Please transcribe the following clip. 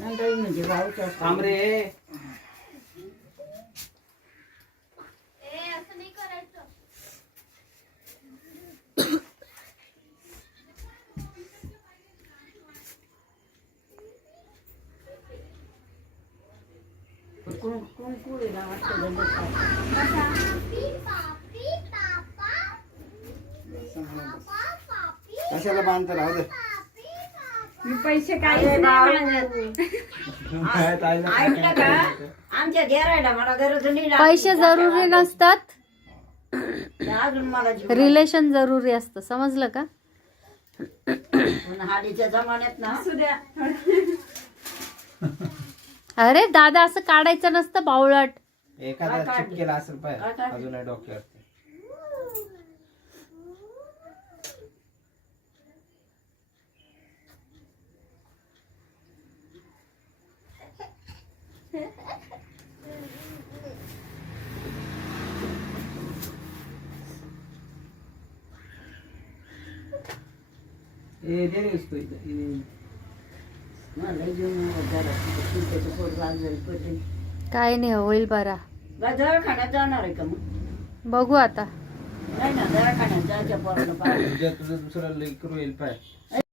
नंदाई म्हणजे भाऊच असतो. थांब रे. कुंकुळीला वाटतं कशाला बांधता राहू दे. मी पैसे काय अरे बाळ. ताईला ऐकलं का आमच्या घेरायला मला गरज नाही लागली. पैसे जरुरी नसतात, अजून मला जीव रिलेशन जरुरी असतं, समजलं का? पण हाडीच्या जमान्यात ना असू द्या. अरे दादा असं काढायचं नसतं बावळट. एखादा काय चिपकेला असेल पाय काय काढलं? अजून आहे डोक्यावरती. ए दे रे उसको मला जीव जरा त्याचं पोट लागलं पडले. काय नाही होईल बरा. दवाखान्यात जाणार आहे का मग? बघू आता. नाही ना दवाखान्यात जायच्या पोराला पाहिजे. उद्या तुझं दुसरं लेकरू येईल पाय.